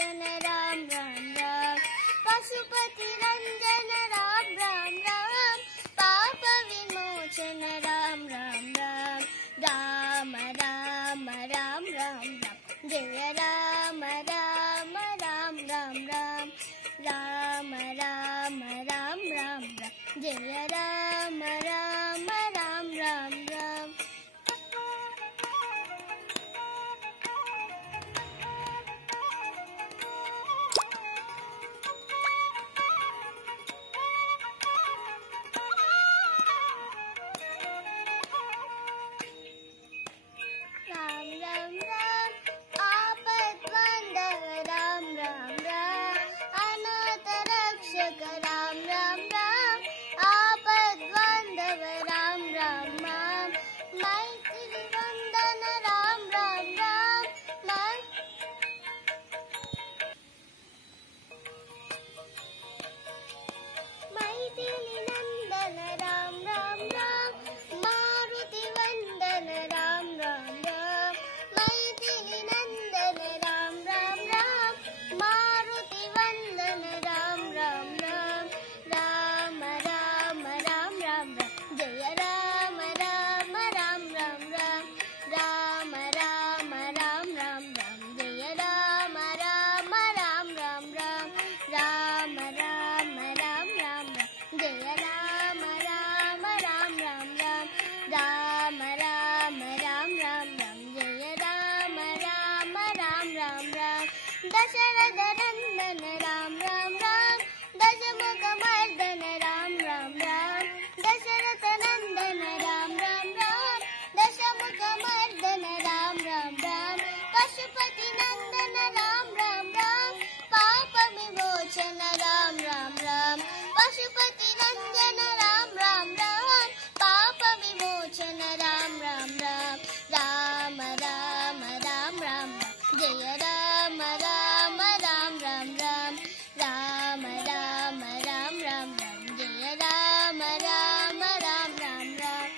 विमोचन राम राम राम पशुपति रंजन राम राम राम पाप विमोचन राम राम राम राम राम राम राम राम जय राम राम राम राम राम राम राम राम राम राम जय राम राम राम राम राम दशरथ नंदन राम राम राम दशमुख मर्दन राम राम राम दशरथ नंदन राम राम राम दशमुख मर्दन राम राम राम पशुपति नंदन राम राम राम पाप विमोचन राम राम राम पशुपति रंजन राम राम राम पाप विमोचन राम राम राम राम राम राम राम जय राम राम राम राम राम राम राम राम राम राम जय राम राम राम राम राम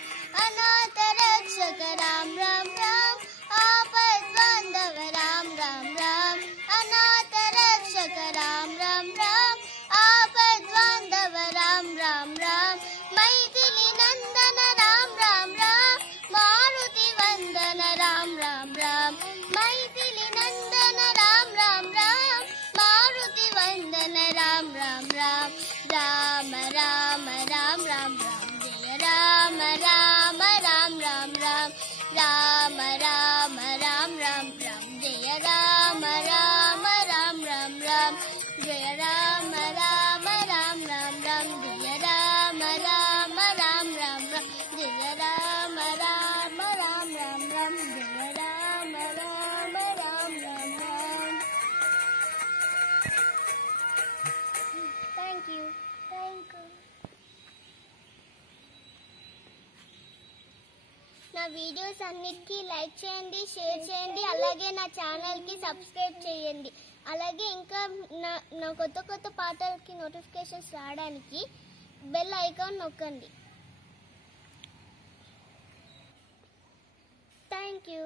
अनाथ रक्षक राम राम राम आपद बांधव राम राम राम अनाथ रक्षक राम राम राम आपद बांधव राम राम राम मैथिली नंदन राम राम राम मारुति वंदन राम राम राम मैथिली नंदन राम राम राम मारुति वंदन राम राम राम राम राम राम राम राम जय राम राम राम राम राम राम राम राम राम राम जय राम राम राम राम राम जय राम राम राम राम राम जय राम राम राम राम राम जय राम राम राम राम राम जय राम राम राम राम राम Thank you. నా వీడియోస్ అన్నిటికీ లైక్ చేయండి, షేర్ చేయండి, అలాగే నా ఛానల్కి సబ్స్క్రైబ్ చేయండి. అలాగే ఇంకా నా కొత్త పాటలకి నోటిఫికేషన్స్ రావడానికి బెల్ ఐకాన్ నొక్కండి. Thank you.